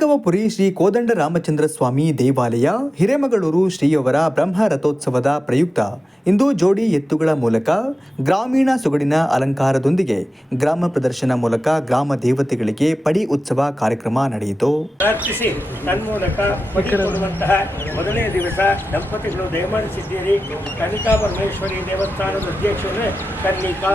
ಭಾರ್ಗವಪುರಿ ಶ್ರೀ ಕೋದಂಡ ರಾಮಚಂದ್ರ ಸ್ವಾಮಿ ದೇವಾಲಯ, ಹಿರೇಮಗಳೂರು ಶ್ರೀಯವರ ಬ್ರಹ್ಮ ರಥೋತ್ಸವದ ಪ್ರಯುಕ್ತ. ಇಂದು ಜೋಡಿ ಎತ್ತುಗಳ ಮೂಲಕ ಗ್ರಾಮೀಣ ಸೊಗಡಿನ ಅಲಂಕಾರದೊಂದಿಗೆ ಗ್ರಾಮ ಪ್ರದರ್ಶನ ಮೂಲಕ ಗ್ರಾಮ ದೇವತೆಗಳಿಗೆ ಪಡಿ ಉತ್ಸವ ಕಾರ್ಯಕ್ರಮ ನಡೆಯಿತು. ತನ್ಮೂಲಕ ಮೊದಲನೇ ದಿವಸ ದಂಪತಿಗಳು ಕನಿಕಾ ಪರಮೇಶ್ವರಿ ದೇವಸ್ಥಾನದ ಅಧ್ಯಕ್ಷರು ಕನ್ನಿಕಾ.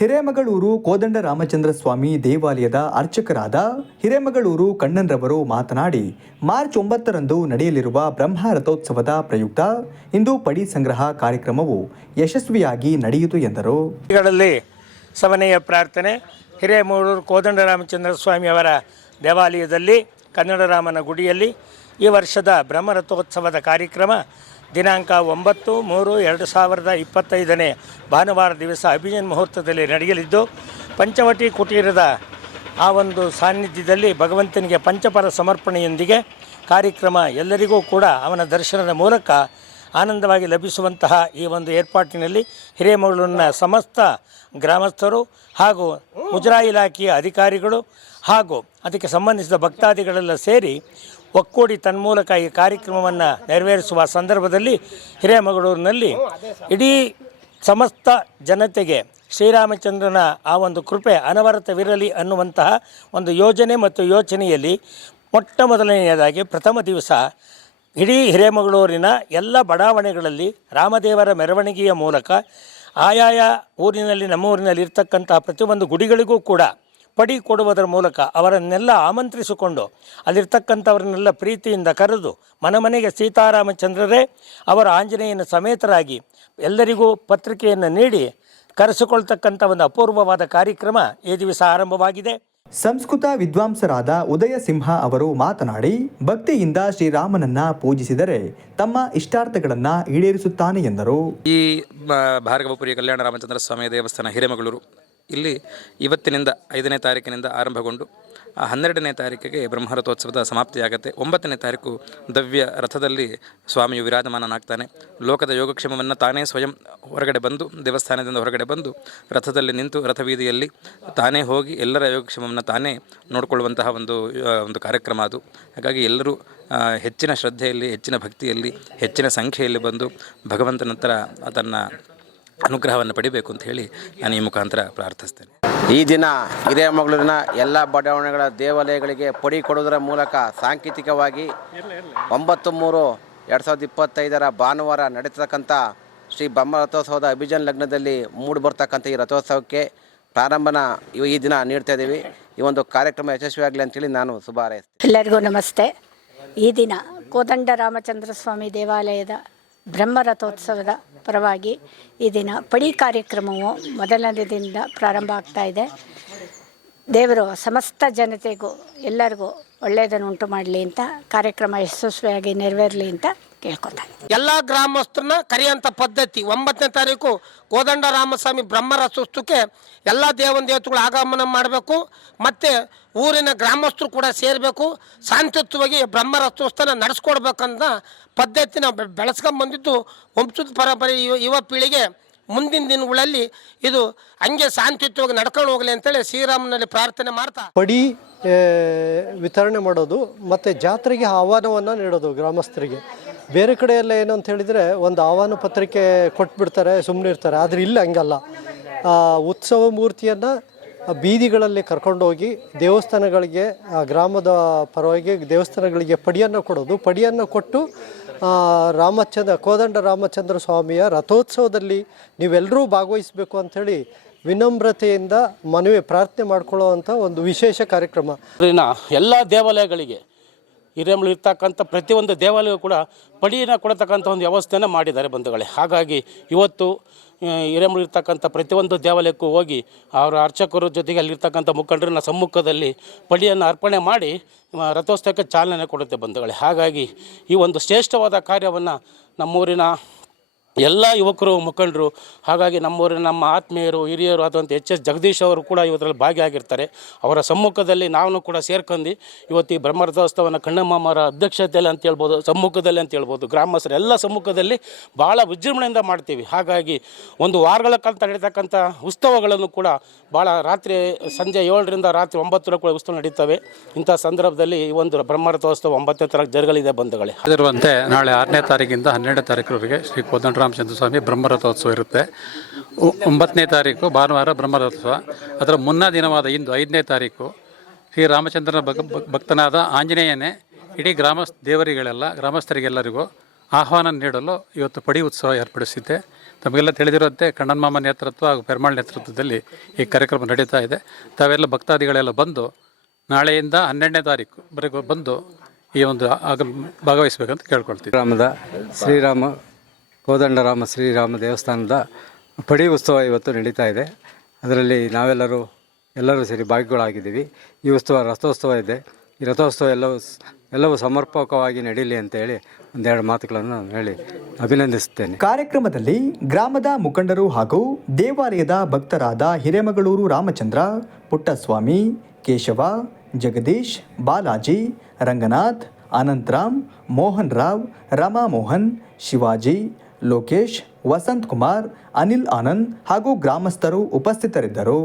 ಹಿರೇಮಗಳೂರು ಕೋದಂಡ ರಾಮಚಂದ್ರ ಸ್ವಾಮಿ ದೇವಾಲಯದ ಅರ್ಚಕರಾದ ಹಿರೇಮಗಳೂರು ಕಣ್ಣನ್ರವರು ಮಾತನಾಡಿ, ಮಾರ್ಚ್ ಒಂಬತ್ತರಂದು ನಡೆಯಲಿರುವ ಬ್ರಹ್ಮ ರಥೋತ್ಸವದ ಪ್ರಯುಕ್ತ ಇಂದು ಪಡಿ ಸಂಗ್ರಹ ಕಾರ್ಯಕ್ರಮವು ಯಶಸ್ವಿಯಾಗಿ ನಡೆಯಿತು ಎಂದರು. ಸವನೆಯ ಪ್ರಾರ್ಥನೆ, ಹಿರೇಮಗಳೂರು ಕೋದಂಡ ರಾಮಚಂದ್ರ ಸ್ವಾಮಿಯವರ ದೇವಾಲಯದಲ್ಲಿ, ಕನ್ನಡರಾಮನ ಗುಡಿಯಲ್ಲಿ ಈ ವರ್ಷದ ಬ್ರಹ್ಮರಥೋತ್ಸವದ ಕಾರ್ಯಕ್ರಮ ದಿನಾಂಕ ಒಂಬತ್ತು ಮೂರು ಎರಡು ಸಾವಿರದ ಇಪ್ಪತ್ತೈದನೇ ಭಾನುವಾರ ದಿವಸ ಅಭಿಜನ್ ಮುಹೂರ್ತದಲ್ಲಿ ನಡೆಯಲಿದ್ದು, ಪಂಚವಟಿ ಕುಟೀರದ ಆ ಒಂದು ಸಾನ್ನಿಧ್ಯದಲ್ಲಿ ಭಗವಂತನಿಗೆ ಪಂಚಪರ ಸಮರ್ಪಣೆಯೊಂದಿಗೆ ಕಾರ್ಯಕ್ರಮ ಎಲ್ಲರಿಗೂ ಕೂಡ ಅವನ ದರ್ಶನದ ಮೂಲಕ ಆನಂದವಾಗಿ ಲಭಿಸುವಂತಹ ಈ ಒಂದು ಏರ್ಪಾಟಿನಲ್ಲಿ ಹಿರೇಮಗಳೂರಿನ ಸಮಸ್ತ ಗ್ರಾಮಸ್ಥರು ಹಾಗೂ ಮುಜರಾಯಿ ಇಲಾಖೆಯ ಅಧಿಕಾರಿಗಳು ಹಾಗೂ ಅದಕ್ಕೆ ಸಂಬಂಧಿಸಿದ ಭಕ್ತಾದಿಗಳೆಲ್ಲ ಸೇರಿ ಒಕ್ಕೂಡಿ ತನ್ಮೂಲಕ ಈ ಕಾರ್ಯಕ್ರಮವನ್ನು ನೆರವೇರಿಸುವ ಸಂದರ್ಭದಲ್ಲಿ ಹಿರೇಮಗಳೂರಿನಲ್ಲಿ ಇಡೀ ಸಮಸ್ತ ಜನತೆಗೆ ಶ್ರೀರಾಮಚಂದ್ರನ ಆ ಒಂದು ಕೃಪೆ ಅನವರತವಿರಲಿ ಅನ್ನುವಂತಹ ಒಂದು ಯೋಜನೆ ಮತ್ತು ಯೋಚನೆಯಲ್ಲಿ ಮೊಟ್ಟ ಮೊದಲನೆಯದಾಗಿ ಪ್ರಥಮ ದಿವಸ ಇಡೀ ಹಿರೇಮಗಳೂರಿನ ಎಲ್ಲ ಬಡಾವಣೆಗಳಲ್ಲಿ ರಾಮದೇವರ ಮೆರವಣಿಗೆಯ ಮೂಲಕ ಆಯಾಯ ಊರಿನಲ್ಲಿ ನಮ್ಮ ಊರಿನಲ್ಲಿ ಇರ್ತಕ್ಕಂತಹ ಪ್ರತಿಯೊಂದು ಗುಡಿಗಳಿಗೂ ಕೂಡ ಪಡಿ ಕೊಡುವುದರ ಮೂಲಕ ಅವರನ್ನೆಲ್ಲ ಆಮಂತ್ರಿಸಿಕೊಂಡು ಅಲ್ಲಿರ್ತಕ್ಕಂಥವರನ್ನೆಲ್ಲ ಪ್ರೀತಿಯಿಂದ ಕರೆದು ಮನಮನೆಗೆ ಸೀತಾರಾಮಚಂದ್ರರೇ ಅವರ ಆಂಜನೇಯನ ಸಮೇತರಾಗಿ ಎಲ್ಲರಿಗೂ ಪತ್ರಿಕೆಯನ್ನು ನೀಡಿ ಕರೆಸಿಕೊಳ್ತಕ್ಕಂಥ ಒಂದು ಅಪೂರ್ವವಾದ ಕಾರ್ಯಕ್ರಮ ಈ ದಿವಸ ಆರಂಭವಾಗಿದೆ. ಸಂಸ್ಕೃತ ವಿದ್ವಾಂಸರಾದ ಉದಯ ಸಿಂಹ ಅವರು ಮಾತನಾಡಿ ಭಕ್ತಿಯಿಂದ ಶ್ರೀರಾಮನನ್ನ ಪೂಜಿಸಿದರೆ ತಮ್ಮ ಇಷ್ಟಾರ್ಥಗಳನ್ನ ಈಡೇರಿಸುತ್ತಾನೆ ಎಂದರು. ಈ ಭಾರ್ಗವಪುರಿ ಕಲ್ಯಾಣ ರಾಮಚಂದ್ರ ಸ್ವಾಮಿ ದೇವಸ್ಥಾನ ಹಿರೇಮಗಳೂರು. ಇಲ್ಲಿ ಇವತ್ತಿನಿಂದ ಐದನೇ ತಾರೀಕಿನಿಂದ ಆರಂಭಗೊಂಡು ಆ ಹನ್ನೆರಡನೇ ತಾರೀಕಿಗೆ ಬ್ರಹ್ಮರಥೋತ್ಸವದ ಸಮಾಪ್ತಿಯಾಗತ್ತೆ. ಒಂಬತ್ತನೇ ತಾರೀಕು ದವ್ಯ ರಥದಲ್ಲಿ ಸ್ವಾಮಿಯು ವಿರಾಜಮಾನನಾಗ್ತಾನೆ. ಲೋಕದ ಯೋಗಕ್ಷೇಮವನ್ನು ತಾನೇ ಸ್ವಯಂ ಹೊರಗಡೆ ಬಂದು, ದೇವಸ್ಥಾನದಿಂದ ಹೊರಗಡೆ ಬಂದು, ರಥದಲ್ಲಿ ನಿಂತು ರಥಬೀದಿಯಲ್ಲಿ ತಾನೇ ಹೋಗಿ ಎಲ್ಲರ ಯೋಗಕ್ಷೇಮವನ್ನು ತಾನೇ ನೋಡಿಕೊಳ್ಳುವಂತಹ ಒಂದು ಒಂದು ಕಾರ್ಯಕ್ರಮ ಅದು. ಹಾಗಾಗಿ ಎಲ್ಲರೂ ಹೆಚ್ಚಿನ ಶ್ರದ್ಧೆಯಲ್ಲಿ, ಹೆಚ್ಚಿನ ಭಕ್ತಿಯಲ್ಲಿ, ಹೆಚ್ಚಿನ ಸಂಖ್ಯೆಯಲ್ಲಿ ಬಂದು ಭಗವಂತನ ಹತ್ರ ತನ್ನ ಅನುಗ್ರಹವನ್ನು ಪಡಿಬೇಕು ಅಂತ ಹೇಳಿ ನಾನು ಈ ಮುಖಾಂತರ ಪ್ರಾರ್ಥಿಸ್ತೇನೆ. ಈ ದಿನ ಹಿರೇಮಗಳೂರಿನ ಎಲ್ಲ ಬಡಾವಣೆಗಳ ದೇವಾಲಯಗಳಿಗೆ ಪಡಿ ಕೊಡುವುದರ ಮೂಲಕ ಸಾಂಕೇತಿಕವಾಗಿ ಒಂಬತ್ತು ಮೂರು ಎರಡು ಸಾವಿರದ ಇಪ್ಪತ್ತೈದರ ಭಾನುವಾರ ನಡೀತಕ್ಕಂಥ ಶ್ರೀ ಬ್ರಹ್ಮ ರಥೋತ್ಸವದ ಅಭಿಜನ್ ಲಗ್ನದಲ್ಲಿ ಮೂಡಿ ಬರ್ತಕ್ಕಂಥ ಈ ರಥೋತ್ಸವಕ್ಕೆ ಪ್ರಾರಂಭನ ಇವ- ಈ ದಿನ ನೀಡ್ತಾ ಇದ್ದೀವಿ. ಈ ಒಂದು ಕಾರ್ಯಕ್ರಮ ಯಶಸ್ವಿಯಾಗಲಿ ಅಂತೇಳಿ ನಾನು ಶುಭ ಹಾರೈಸ್ತೇನೆ. ಎಲ್ಲರಿಗೂ ನಮಸ್ತೆ. ಈ ದಿನ ಕೋದಂಡ ರಾಮಚಂದ್ರ ಸ್ವಾಮಿ ದೇವಾಲಯದ ಬ್ರಹ್ಮರಥೋತ್ಸವದ ಪರವಾಗಿ ಈ ದಿನ ಪಡಿ ಕಾರ್ಯಕ್ರಮವು ಮೊದಲನೇ ದಿನದಿಂದ ಪ್ರಾರಂಭ ಆಗ್ತಾ ಇದೆ. ದೇವರು ಸಮಸ್ತ ಜನತೆಗೂ ಎಲ್ಲರಿಗೂ ಒಳ್ಳೆಯದನ್ನು ಉಂಟು ಮಾಡಲಿ ಅಂತ, ಕಾರ್ಯಕ್ರಮ ಯಶಸ್ವಿಯಾಗಿ ನೆರವೇರಲಿ ಅಂತ ಕೇಳ್ಕೊತಾ ಇದ್ದೀನಿ. ಎಲ್ಲ ಗ್ರಾಮಸ್ಥರನ್ನ ಕರೆಯುವಂಥ ಪದ್ಧತಿ. ಒಂಬತ್ತನೇ ತಾರೀಕು ಕೋದಂಡ ರಾಮಸ್ವಾಮಿ ಬ್ರಹ್ಮರಥೋತ್ಸವಕ್ಕೆ ಎಲ್ಲ ದೇವನ ದೇವತೆಗಳು ಆಗಮನ ಮಾಡಬೇಕು. ಮತ್ತು ಊರಿನ ಗ್ರಾಮಸ್ಥರು ಕೂಡ ಸೇರಬೇಕು. ಶಾಂತಿಯುತವಾಗಿ ಬ್ರಹ್ಮರಥೋತ್ಸವನ ನಡೆಸ್ಕೊಡ್ಬೇಕಂತ ಪದ್ಧತಿ ನಾವು ಬೆಳೆಸ್ಕೊಂಬಂದಿದ್ದು ವಂಶದ ಪರಂಪರೆ ಯುವ ಯುವ ಪೀಳಿಗೆ ಮುಂದಿನ ದಿನಗಳಲ್ಲಿ ಇದು ಹಂಗೆ ಶಾಂತಿಯುತವಾಗಿ ನಡ್ಕೊಂಡು ಹೋಗಲಿ ಅಂತೇಳಿ ಶ್ರೀರಾಮನಲ್ಲಿ ಪ್ರಾರ್ಥನೆ ಮಾಡ್ತಾ. ಪಡಿ ವಿತರಣೆ ಮಾಡೋದು ಮತ್ತು ಜಾತ್ರೆಗೆ ಆಹ್ವಾನವನ್ನು ನೀಡೋದು ಗ್ರಾಮಸ್ಥರಿಗೆ. ಬೇರೆ ಕಡೆಯೆಲ್ಲ ಏನು ಅಂತ ಹೇಳಿದರೆ ಒಂದು ಆಹ್ವಾನ ಪತ್ರಿಕೆ ಕೊಟ್ಬಿಡ್ತಾರೆ ಸುಮ್ಮನೆ ಇರ್ತಾರೆ ಆದರೆ ಇಲ್ಲ, ಹಂಗಲ್ಲ. ಉತ್ಸವ ಮೂರ್ತಿಯನ್ನು ಬೀದಿಗಳಲ್ಲಿ ಕರ್ಕೊಂಡೋಗಿ ದೇವಸ್ಥಾನಗಳಿಗೆ ಗ್ರಾಮದ ಪರವಾಗಿ ದೇವಸ್ಥಾನಗಳಿಗೆ ಪಡಿಯನ್ನು ಕೊಡೋದು. ಪಡಿಯನ್ನು ಕೊಟ್ಟು ರಾಮಚಂದ್ರ, ಕೋದಂಡ ರಾಮಚಂದ್ರ ಸ್ವಾಮಿಯ ರಥೋತ್ಸವದಲ್ಲಿ ನೀವೆಲ್ಲರೂ ಭಾಗವಹಿಸಬೇಕು ಅಂಥೇಳಿ ವಿನಮ್ರತೆಯಿಂದ ಮನವಿ, ಪ್ರಾರ್ಥನೆ ಮಾಡ್ಕೊಳ್ಳೋವಂಥ ಒಂದು ವಿಶೇಷ ಕಾರ್ಯಕ್ರಮ. ಎಲ್ಲ ದೇವಾಲಯಗಳಿಗೆ ಹಿರೇಮಳು ಇರ್ತಕ್ಕಂಥ ಪ್ರತಿಯೊಂದು ದೇವಾಲಯ ಕೂಡ ಪಡಿಯನ್ನು ಕೊಡತಕ್ಕಂಥ ಒಂದು ವ್ಯವಸ್ಥೆಯನ್ನು ಮಾಡಿದ್ದಾರೆ ಬಂಧುಗಳೇ. ಹಾಗಾಗಿ ಇವತ್ತು ಹಿರೇಮಳು ಇರ್ತಕ್ಕಂಥ ಪ್ರತಿಯೊಂದು ದೇವಾಲಯಕ್ಕೂ ಹೋಗಿ ಅವರ ಅರ್ಚಕರ ಜೊತೆಗೆ ಅಲ್ಲಿರ್ತಕ್ಕಂಥ ಮುಖಂಡರನ್ನ ಸಮ್ಮುಖದಲ್ಲಿ ಪಡಿಯನ್ನು ಅರ್ಪಣೆ ಮಾಡಿ ರಥೋತ್ಸವಕ್ಕೆ ಚಾಲನೆ ಕೊಡುತ್ತೆ ಬಂಧುಗಳೇ. ಹಾಗಾಗಿ ಈ ಒಂದು ಶ್ರೇಷ್ಠವಾದ ಕಾರ್ಯವನ್ನು ನಮ್ಮೂರಿನ ಎಲ್ಲ ಯುವಕರು, ಮುಖಂಡರು, ಹಾಗಾಗಿ ನಮ್ಮೂರಿನ ನಮ್ಮ ಆತ್ಮೀಯರು, ಹಿರಿಯರು ಆದಂಥ ಎಚ್ ಎಸ್ ಜಗದೀಶ್ ಅವರು ಕೂಡ ಇವತ್ತರಲ್ಲಿ ಭಾಗಿಯಾಗಿರ್ತಾರೆ. ಅವರ ಸಮ್ಮುಖದಲ್ಲಿ ನಾವು ಕೂಡ ಸೇರ್ಕೊಂಡು ಇವತ್ತು ಈ ಬ್ರಹ್ಮರಥೋತ್ಸವನ ಕಣ್ಣಮ್ಮರ ಅಧ್ಯಕ್ಷತೆಯಲ್ಲಿ ಅಂತ ಹೇಳ್ಬೋದು, ಸಮ್ಮುಖದಲ್ಲಿ ಅಂತ ಹೇಳ್ಬೋದು ಗ್ರಾಮಸ್ಥರೆಲ್ಲ ಸಮ್ಮುಖದಲ್ಲಿ ಭಾಳ ವಿಜೃಂಭಣೆಯಿಂದ ಮಾಡ್ತೀವಿ. ಹಾಗಾಗಿ ಒಂದು ವಾರಗಳ ಕಾಲ ನಡೀತಕ್ಕಂಥ ಉತ್ಸವಗಳನ್ನು ಕೂಡ ಭಾಳ ರಾತ್ರಿ ಸಂಜೆ ಏಳರಿಂದ ರಾತ್ರಿ ಒಂಬತ್ತರ ಕೂಡ ಉತ್ಸವ ನಡೀತವೆ. ಇಂಥ ಸಂದರ್ಭದಲ್ಲಿ ಈ ಒಂದು ಬ್ರಹ್ಮರಥೋತ್ಸವ ಒಂಬತ್ತನೇ ತಾರೀಕು ಜರುಗಲಿದೆ ಬಂಧುಗಳೇ. ಅದರಂತೆ ನಾಳೆ ಆರನೇ ತಾರೀಕಿಂದ ಹನ್ನೆರಡನೇ ತಾರೀಕುವರೆಗೆ ಶ್ರೀ ಕೋದಂಡರಾಮಚಂದ್ರ ಸ್ವಾಮಿ ಬ್ರಹ್ಮರಥೋತ್ಸವ ಇರುತ್ತೆ. ಒಂಬತ್ತನೇ ತಾರೀಕು, ಭಾನುವಾರ ಬ್ರಹ್ಮರಥೋತ್ಸವ. ಅದರ ಮುನ್ನ ದಿನವಾದ ಇಂದು ಐದನೇ ತಾರೀಕು, ಶ್ರೀ ರಾಮಚಂದ್ರನ ಭಕ್ ಭಕ್- ಭಕ್ತನಾದ ಆಂಜನೇಯನೇ ಇಡೀ ಗ್ರಾಮ ದೇವರಿಗಳೆಲ್ಲ, ಗ್ರಾಮಸ್ಥರಿಗೆಲ್ಲರಿಗೂ ಆಹ್ವಾನ ನೀಡಲು ಇವತ್ತು ಪಡಿ ಉತ್ಸವ ಏರ್ಪಡಿಸಿದ್ದೆ. ತಮಗೆಲ್ಲ ತಿಳಿದಿರುವಂತೆ ಕಣ್ಣನ್ಮಾಮ ನೇತೃತ್ವ ಹಾಗೂ ಪೆರ್ಮಾಳ್ ನೇತೃತ್ವದಲ್ಲಿ ಈ ಕಾರ್ಯಕ್ರಮ ನಡೀತಾ ಇದೆ. ತಾವೆಲ್ಲ ಭಕ್ತಾದಿಗಳೆಲ್ಲ ಬಂದು ನಾಳೆಯಿಂದ ಹನ್ನೆರಡನೇ ತಾರೀಕು ಬಂದು ಈ ಒಂದು ಆಗ ಭಾಗವಹಿಸಬೇಕಂತ ಕೇಳ್ಕೊಳ್ತೀವಿ. ಗ್ರಾಮದ ಶ್ರೀರಾಮ ಕೋದಂಡರಾಮ, ಶ್ರೀರಾಮ ದೇವಸ್ಥಾನದ ಪಡಿ ಉತ್ಸವ ಇವತ್ತು ನಡೀತಾ ಇದೆ. ಅದರಲ್ಲಿ ನಾವೆಲ್ಲರೂ, ಎಲ್ಲರೂ ಸೇರಿ ಭಾಗಿಗಳಾಗಿದ್ದೀವಿ. ಈ ಉತ್ಸವ ರಥೋತ್ಸವ ಇದೆ. ಈ ರಥೋತ್ಸವ ಎಲ್ಲವೂ ಎಲ್ಲವೂ ಸಮರ್ಪಕವಾಗಿ ನಡೀಲಿ ಅಂತೇಳಿ ಒಂದೆರಡು ಮಾತುಗಳನ್ನು ನಾನು ಹೇಳಿ ಅಭಿನಂದಿಸುತ್ತೇನೆ. ಕಾರ್ಯಕ್ರಮದಲ್ಲಿ ಗ್ರಾಮದ ಮುಖಂಡರು ಹಾಗೂ ದೇವಾಲಯದ ಭಕ್ತರಾದ ಹಿರೇಮಗಳೂರು ರಾಮಚಂದ್ರ, ಪುಟ್ಟಸ್ವಾಮಿ, ಕೇಶವ, ಜಗದೀಶ್, ಬಾಲಾಜಿ, ರಂಗನಾಥ್, ಅನಂತರಾಮ್, ಮೋಹನ್ ರಾವ್, ರಮಾಮೋಹನ್, ಶಿವಾಜಿ ಲೋಕೇಶ್ ವಸಂತ್ ಕುಮಾರ್ ಅನಿಲ್ ಆನಂದ್ ಹಾಗೂ ಗ್ರಾಮಸ್ಥರು ಉಪಸ್ಥಿತರಿದ್ದರು.